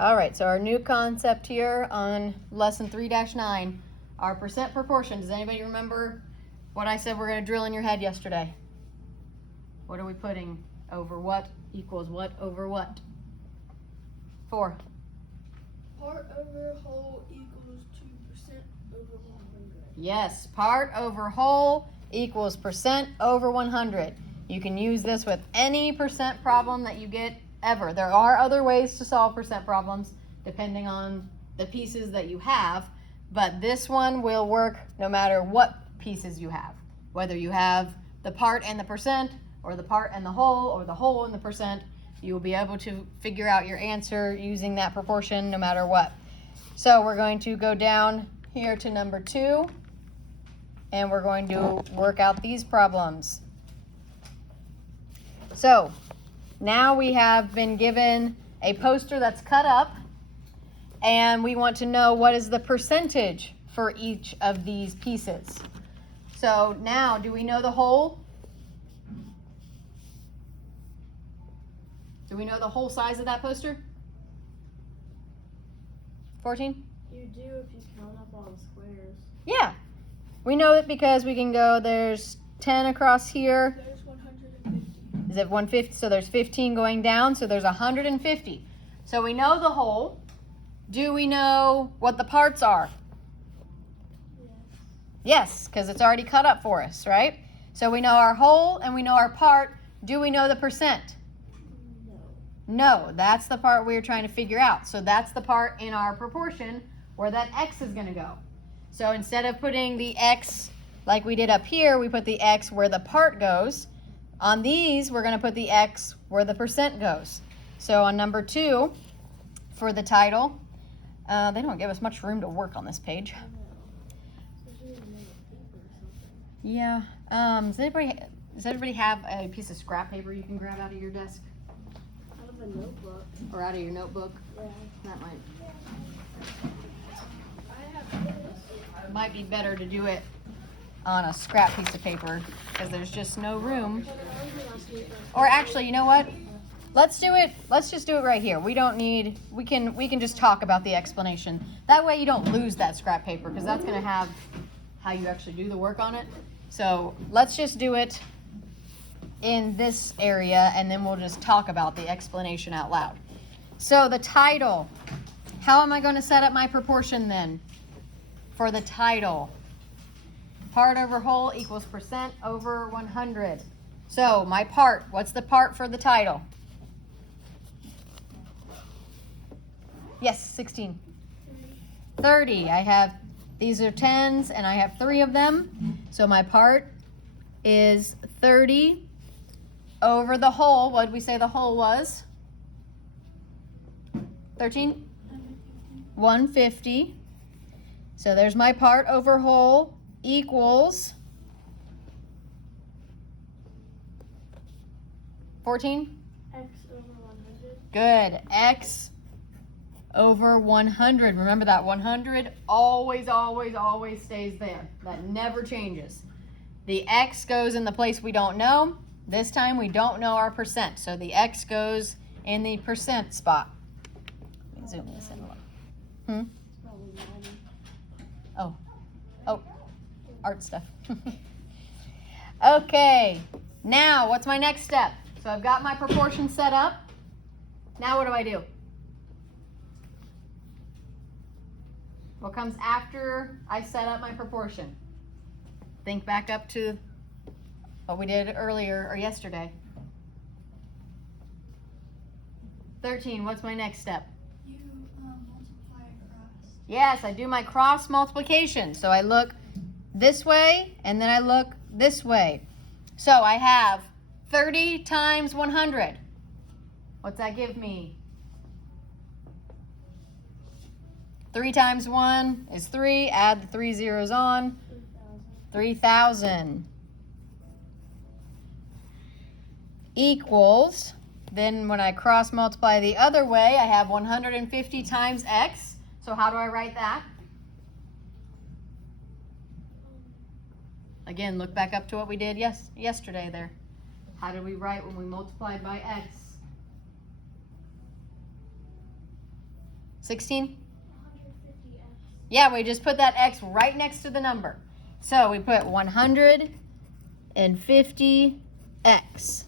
All right, so our new concept here on lesson 3-9, our percent proportion. Does anybody remember what I said we're going to drill in your head yesterday? What are we putting over what equals what over what? 4. Part over whole equals 2% over 100. Yes, part over whole equals percent over 100. You can use this with any percent problem that you get ever. There are other ways to solve percent problems depending on the pieces that you have, but this one will work no matter what pieces you have. Whether you have the part and the percent, or the part and the whole, or the whole and the percent, you will be able to figure out your answer using that proportion no matter what. So we're going to go down here to number 2, and we're going to work out these problems. So now we have been given a poster that's cut up, and we want to know what is the percentage for each of these pieces. So now, do we know the whole? Do we know the whole size of that poster? 14? You do if you count up all the squares. Yeah. We know it because we can go, there's 10 across here. There's 150. Is it 150? So there's 15 going down, so there's 150. So we know the whole. Do we know what the parts are? Yes, because it's already cut up for us, right? So we know our whole and we know our part. Do we know the percent? No, that's the part we're trying to figure out. So that's the part in our proportion where that x is going to go. So instead of putting the x like we did up here, we put the x where the part goes. On these, we're going to put the x where the percent goes. So on number 2, for the title, they don't give us much room to work on this page. Yeah. Does everybody have a piece of scrap paper you can grab out of your desk? Out of a notebook. Or out of your notebook? Yeah. That might. I have this. Might be better to do it on a scrap piece of paper because there's just no room. Or actually, you know what? Let's just do it right here. We don't need, we can just talk about the explanation. That way you don't lose that scrap paper because that's going to have how you actually do the work on it. So let's just do it in this area and then we'll just talk about the explanation out loud. So the title, how am I going to set up my proportion then for the title? Part over whole equals percent over 100. So my part, what's the part for the title? Yes, 16. 30. I have, these are 10s and I have 3 of them. So my part is 30 over the whole. What did we say the whole was? 13? 150. So there's my part over whole equals 14? X over 100. Good. X over 100. Remember that 100 always, always, always stays there. That never changes. The X goes in the place we don't know. This time we don't know our percent. So the X goes in the percent spot. Let me zoom this in a little. Oh, art stuff. Okay, now what's my next step? So I've got my proportion set up. Now what do I do? What comes after I set up my proportion? Think back up to what we did earlier or yesterday. 13, what's my next step? You multiply across. Yes, I do my cross multiplication. So I look this way and then I look this way. So I have 30 times 100. What's that give me? 3 times 1 is 3. Add the 3 zeros on. 3,000. Equals, then when I cross multiply the other way, I have 150 times x. So how do I write that? Again, look back up to what we did yesterday there. How did we write when we multiplied by x? 16? 150x. Yeah, we just put that x right next to the number. So we put 150x.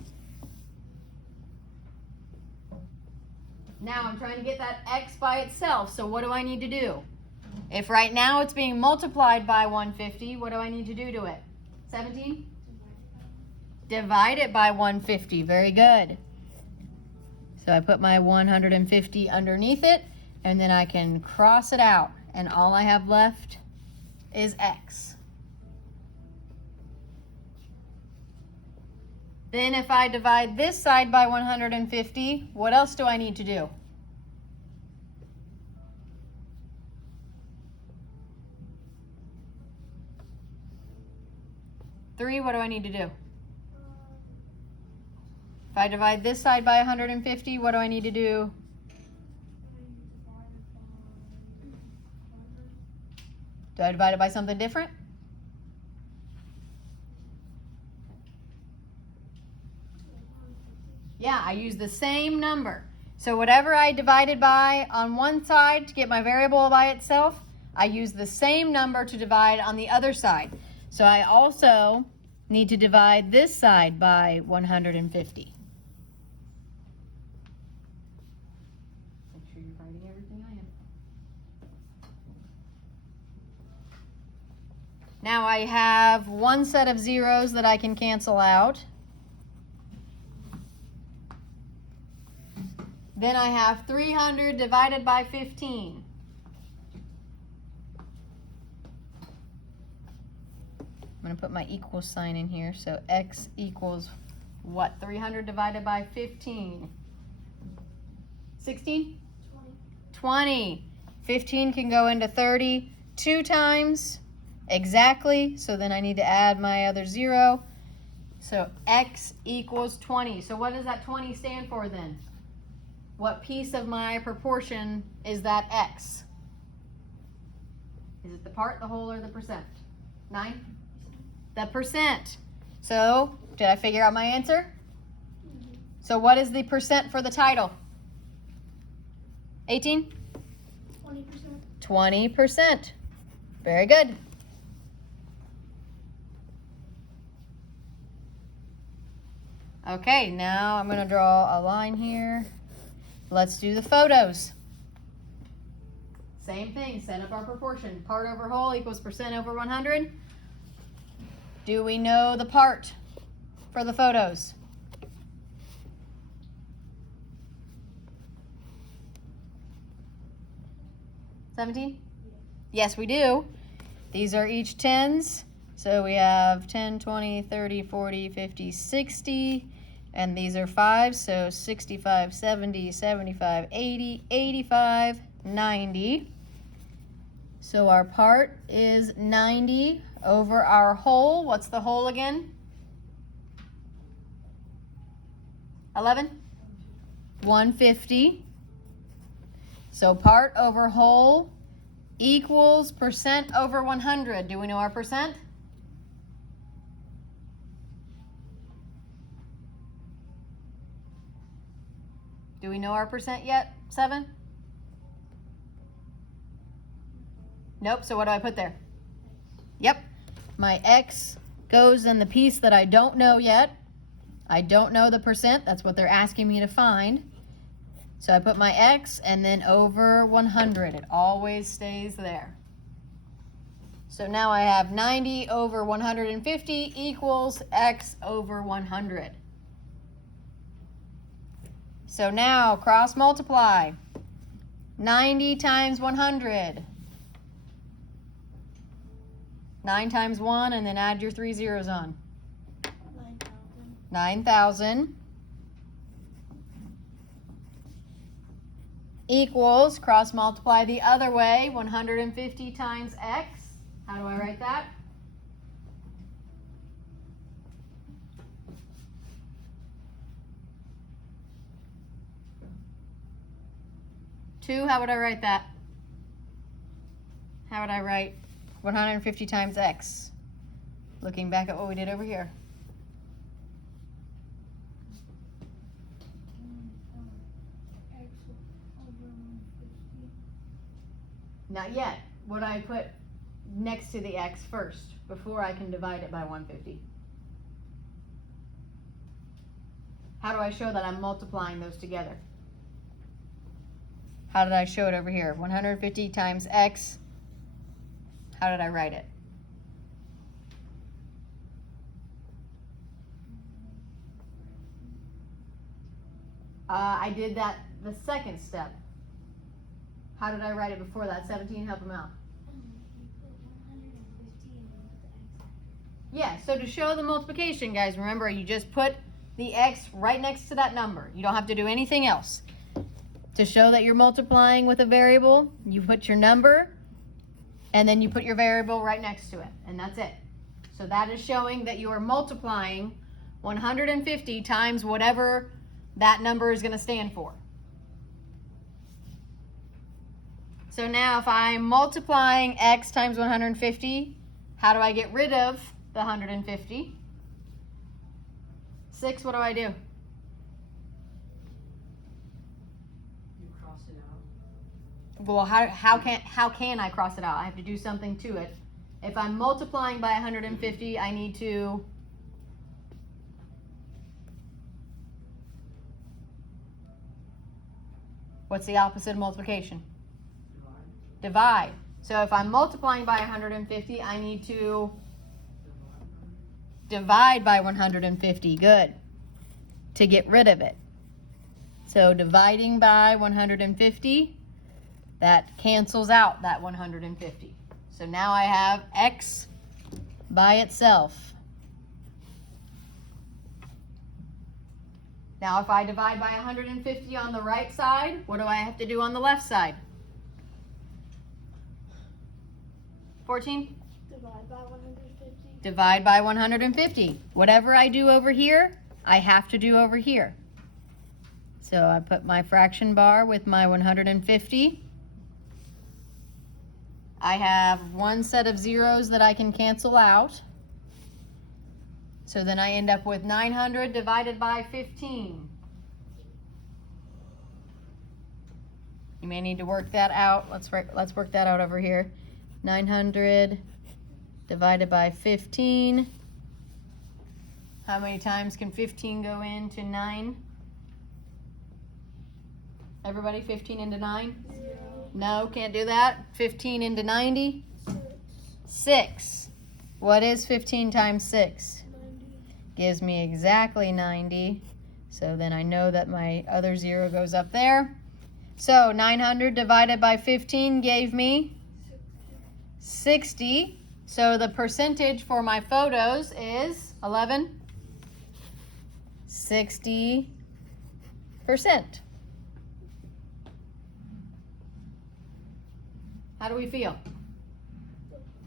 Now I'm trying to get that x by itself, so what do I need to do? If right now it's being multiplied by 150, what do I need to do to it? 17? Divide it by 150. Very good. So I put my 150 underneath it, and then I can cross it out, and all I have left is x. Then if I divide this side by 150, what else do I need to do? Three, what do I need to do? If I divide this side by 150, what do I need to do? Do I divide it by something different? Yeah, I use the same number. So whatever I divided by on one side to get my variable by itself, I use the same number to divide on the other side. So I also need to divide this side by 150. Make sure you're writing everything I am. Now I have one set of zeros that I can cancel out. Then I have 300 divided by 15. I'm going to put my equal sign in here. So x equals what? 300 divided by 15. 16? 20. 15 can go into 30 2 times exactly. So then I need to add my other 0. So x equals 20. So what does that 20 stand for then? What piece of my proportion is that x? Is it the part, the whole, or the percent? 9? The percent. So, did I figure out my answer? So what is the percent for the title? 18? 20%. 20%. Very good. Okay, now I'm going to draw a line here. Let's do the photos. Same thing, set up our proportion. Part over whole equals percent over 100. Do we know the part for the photos? $17? Yes, we do. These are each 10s. So we have 10, 20, 30, 40, 50, 60. And these are 5s, so 65, 70, 75, 80, 85, 90. So our part is 90 over our whole. What's the whole again? 11? 150. So part over whole equals percent over 100. Do we know our percent? Do we know our percent yet? 7? Nope, so what do I put there? Yep, my x goes in the piece that I don't know yet. I don't know the percent, that's what they're asking me to find. So I put my x and then over 100, it always stays there. So now I have 90 over 150 equals x over 100. So now cross multiply. 90 times 100. 9 times 1 and then add your 3 zeros on. 9,000 equals, cross multiply the other way, 150 times x. How do I write that? Two, how would I write that? How would I write 150 times x? Looking back at what we did over here. X over 150 Not yet. What do I put next to the x first before I can divide it by 150? How do I show that I'm multiplying those together? How did I show it over here? 150 times x. How did I write it? I did that the second step. How did I write it before that? 17, help them out. You put 150 and then put the x. Yeah, so to show the multiplication, guys, remember you just put the x right next to that number. You don't have to do anything else. To show that you're multiplying with a variable, you put your number and then you put your variable right next to it, and that's it. So that is showing that you are multiplying 150 times whatever that number is going to stand for. So now if I'm multiplying x times 150, how do I get rid of the 150? 6, what do I do? You cross it out. Well, how can I cross it out? I have to do something to it. If I'm multiplying by 150, I need to what's the opposite of multiplication? Divide. So if I'm multiplying by 150, I need to divide by 150. Good. To get rid of it. So dividing by 150, that cancels out that 150. So now I have x by itself. Now if I divide by 150 on the right side, what do I have to do on the left side? 14? Divide by 150. Divide by 150. Whatever I do over here, I have to do over here. So I put my fraction bar with my 150. I have one set of zeros that I can cancel out. So then I end up with 900 divided by 15. You may need to work that out. Let's work that out over here. 900 divided by 15. How many times can 15 go into 9? Everybody, 15 into 9? 0. No, can't do that. 15 into 90? 6. What is 15 times 6? 90. Gives me exactly 90. So then I know that my other 0 goes up there. So 900 divided by 15 gave me 60. So the percentage for my photos is 11. 60%. How do we feel?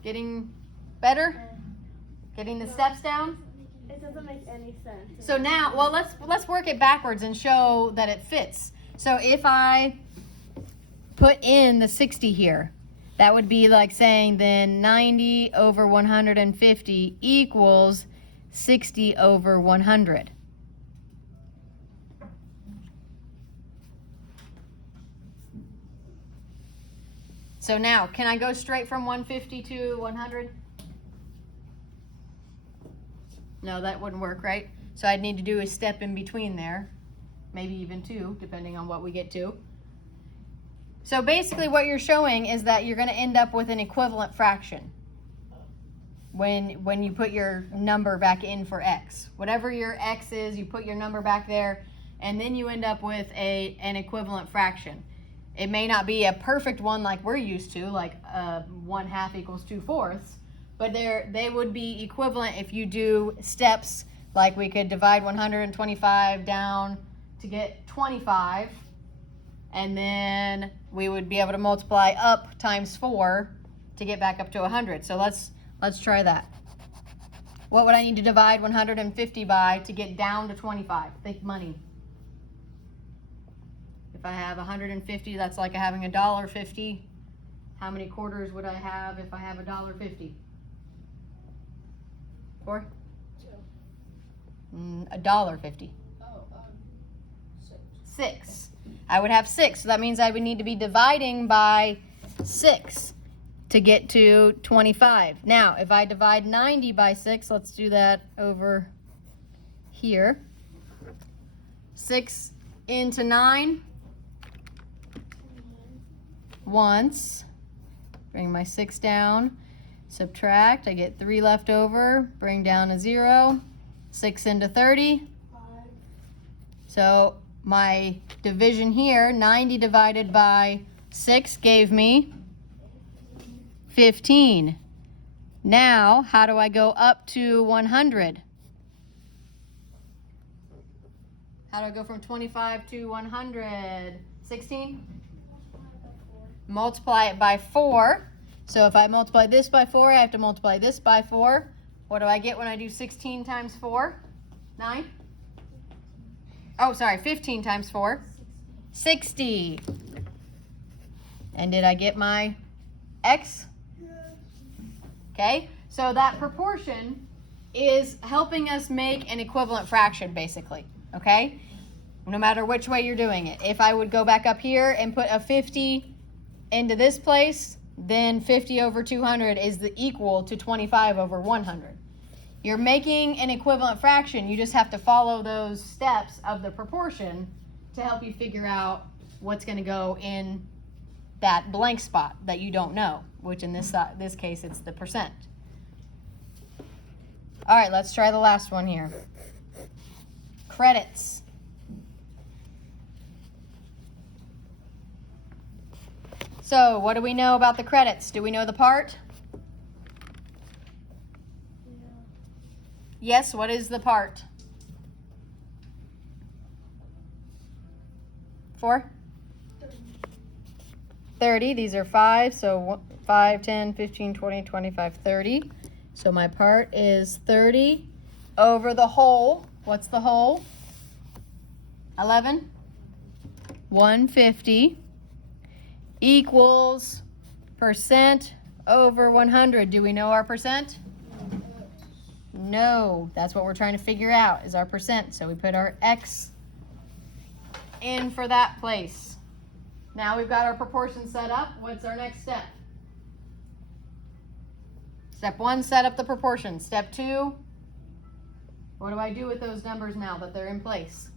Getting better? Getting the steps down? It doesn't make any sense. So now, well, let's work it backwards and show that it fits. So if I put in the 60 here, that would be like saying then 90 over 150 equals 60 over 100. So now, can I go straight from 150 to 100? No, that wouldn't work, right? So I'd need to do a step in between there, maybe even 2, depending on what we get to. So basically what you're showing is that you're going to end up with an equivalent fraction when you put your number back in for x. Whatever your x is, you put your number back there, and then you end up with an equivalent fraction. It may not be a perfect one like we're used to, like 1/2 equals 2/4, but they would be equivalent if you do steps like we could divide 125 down to get 25, and then we would be able to multiply up times 4 to get back up to 100. So let's try that. What would I need to divide 150 by to get down to 25? Think money. If I have 150, that's like having $1.50. How many quarters would I have if I have $1.50? 4? 2. $1.50. Oh, 6. 6. I would have 6, so that means I would need to be dividing by 6 to get to 25. Now, if I divide 90 by 6, let's do that over here. 6 into 9 once. Bring my 6 down. Subtract. I get 3 left over. Bring down a 0. 6 into 30. 5. So my division here, 90 divided by 6 gave me 15. Now, how do I go up to 100? How do I go from 25 to 100? 16? Multiply it by 4. So if I multiply this by 4, I have to multiply this by 4. What do I get when I do 16 times 4? 9? Oh, sorry, 15 times 4. 60. And did I get my x? Okay, so that proportion is helping us make an equivalent fraction, basically, okay? No matter which way you're doing it. If I would go back up here and put a 50 into this place, then 50 over 200 is the equal to 25 over 100. You're making an equivalent fraction. You just have to follow those steps of the proportion to help you figure out what's going to go in that blank spot that you don't know, which in this case, it's the percent. All right, let's try the last one here. Credits. So what do we know about the credits? Do we know the part? Yeah. Yes, what is the part? 4? 30. These are 5, so 5, 10, 15, 20, 25, 30. So my part is 30 over the whole. What's the whole? 11. 150 equals percent over 100. Do we know our percent? No. That's what we're trying to figure out, is our percent. So we put our x in for that place. Now we've got our proportion set up. What's our next step? Step 1, set up the proportion. Step 2, what do I do with those numbers now that they're in place?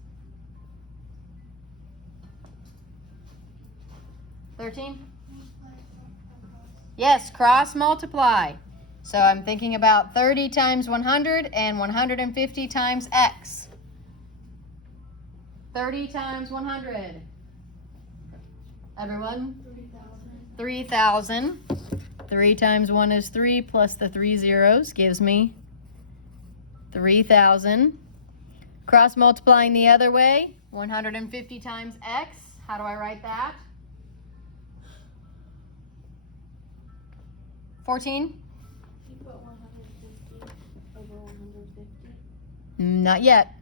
13? Yes, cross multiply. So I'm thinking about 30 times 100 and 150 times x. 30 times 100. Everyone? 3,000. 3 times 1 is 3 plus the 3 zeros gives me 3,000. Cross multiplying the other way, 150 times x. How do I write that? 14? You put 150 over 150. Not yet.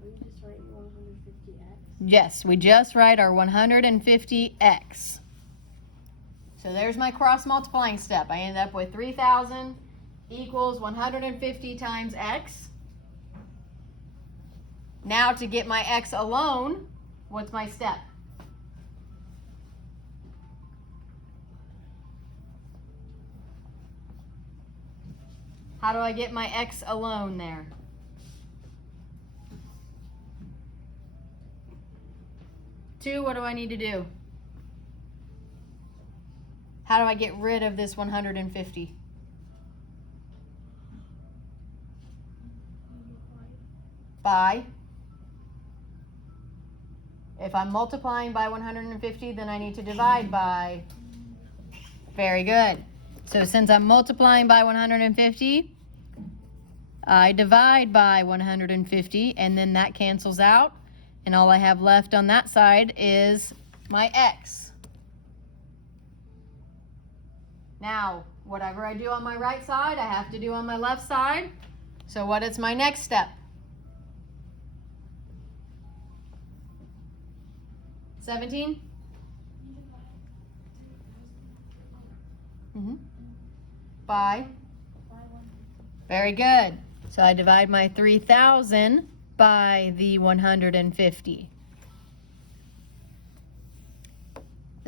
Or you just write your 150x. Yes, we just write our 150x. So there's my cross multiplying step. I end up with 3,000 equals 150 times x. Now to get my x alone, what's my step? How do I get my x alone there? Two, what do I need to do? How do I get rid of this 150? By? If I'm multiplying by 150, then I need to divide by. Very good. So since I'm multiplying by 150, I divide by 150, and then that cancels out. And all I have left on that side is my x. Now, whatever I do on my right side, I have to do on my left side. So what is my next step? 17? By? Very good. So I divide my 3,000 by the 150.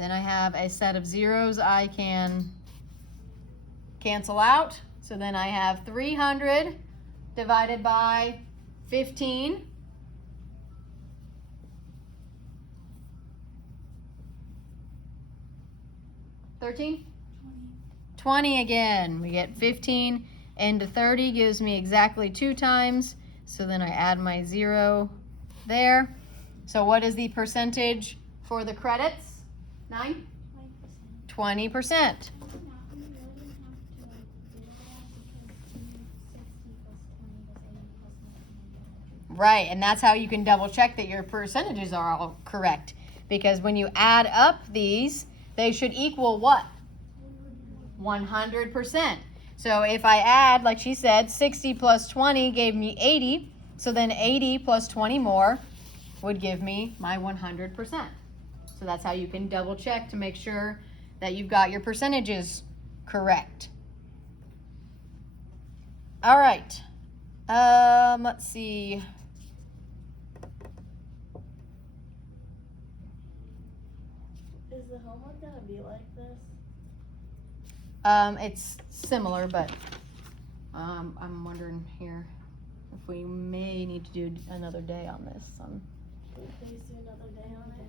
Then I have a set of zeros I can cancel out. So then I have 300 divided by 15. 13? 20 again. We get 15 into 30 gives me exactly 2 times. So then I add my 0 there. So what is the percentage for the credits? 9? 20%. Right, and that's how you can double check that your percentages are all correct. Because when you add up these, they should equal what? 100%. So if I add, like she said, 60 plus 20 gave me 80. So then 80 plus 20 more would give me my 100%. So that's how you can double check to make sure that you've got your percentages correct. All right. Let's see. Is the homework gonna be like this? It's similar, but I'm wondering here if we may need to do another day on this. Please do another day on it.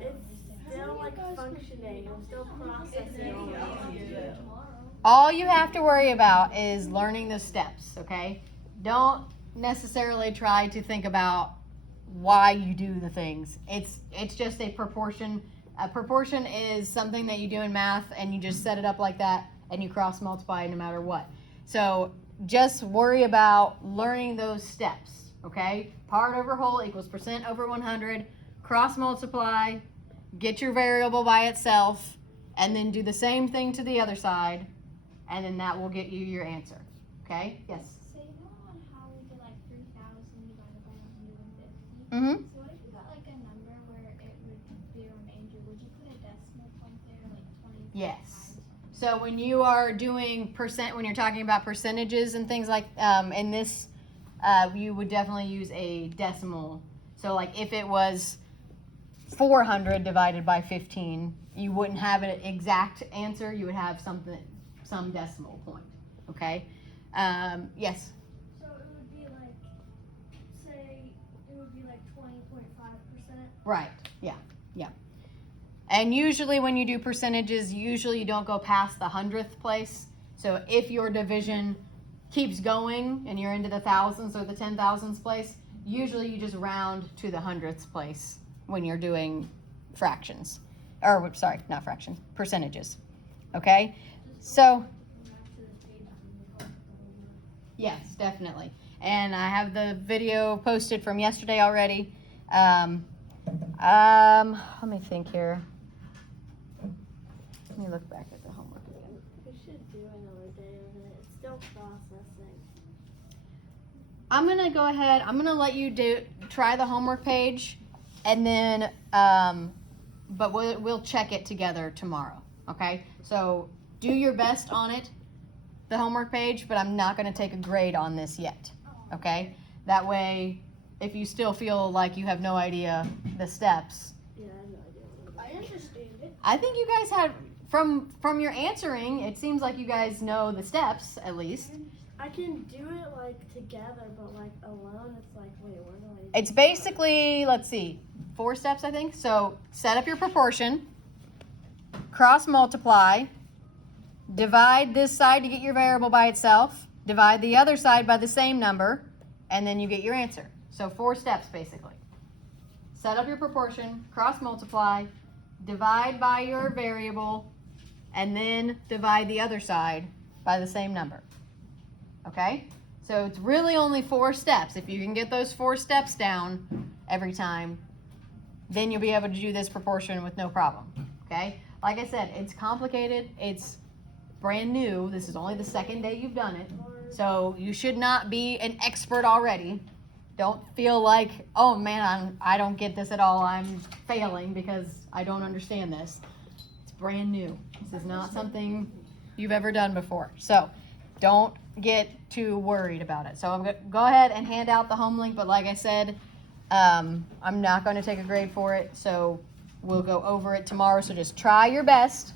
It's still like functioning. I'm still processing all this. All you have to worry about is learning the steps, okay? Don't necessarily try to think about why you do the things. It's just a proportion. A proportion is something that you do in math and you just set it up like that and you cross multiply no matter what. So just worry about learning those steps, okay? Part over whole equals percent over 100. Cross multiply, get your variable by itself, and then do the same thing to the other side, and then that will get you your answer, okay? Yes? So you know on how we did like 3,000 divided by 150? Mm-hmm. So what if you got like a number where it would be a remainder? Would you put a decimal point there, like 20? Yes. So when you are doing when you're talking about percentages and things like in this, you would definitely use a decimal. So like if it was 400 divided by 15, you wouldn't have an exact answer. You would have some decimal point. Okay. Yes. So it would be like, say, it would be like 20.5%. Right. Yeah. Yeah. And usually when you do percentages, usually you don't go past the 100th place. So if your division keeps going and you're into the thousands or the 10,000s place, usually you just round to the 100th place when you're doing fractions. Or, sorry, not fractions, percentages. Okay? So, yes, definitely. And I have the video posted from yesterday already. Let me think here. Let me look back at the homework again. We should do another day of it. It's still processing. I'm gonna go ahead. I'm gonna let you try the homework page, and then, but we'll check it together tomorrow. Okay? So do your best on it, the homework page, but I'm not gonna take a grade on this yet. Okay? That way, if you still feel like you have no idea the steps. Yeah, I have no idea. I understand it. I think you guys had from your answering, it seems like you guys know the steps at least. I can do it like together, but like alone, it's like, wait, where do I? It's basically, let's see, 4 steps, I think. So set up your proportion, cross multiply, divide this side to get your variable by itself, divide the other side by the same number, and then you get your answer. So 4 steps basically. Set up your proportion, cross multiply, divide by your variable, and then divide the other side by the same number. Okay? So it's really only 4 steps. If you can get those 4 steps down every time, then you'll be able to do this proportion with no problem. Okay? Like I said, it's complicated. It's brand new. This is only the 2nd day you've done it. So you should not be an expert already. Don't feel like, oh man, I don't get this at all. I'm failing because I don't understand this. It's brand new. This is not something you've ever done before. So don't get too worried about it. So I'm going to go ahead and hand out the home link, but like I said, I'm not going to take a grade for it. So We'll go over it tomorrow, so just try your best.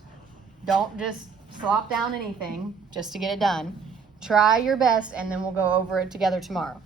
Don't just slop down anything just to get it done. Try your best, and then we'll go over it together tomorrow.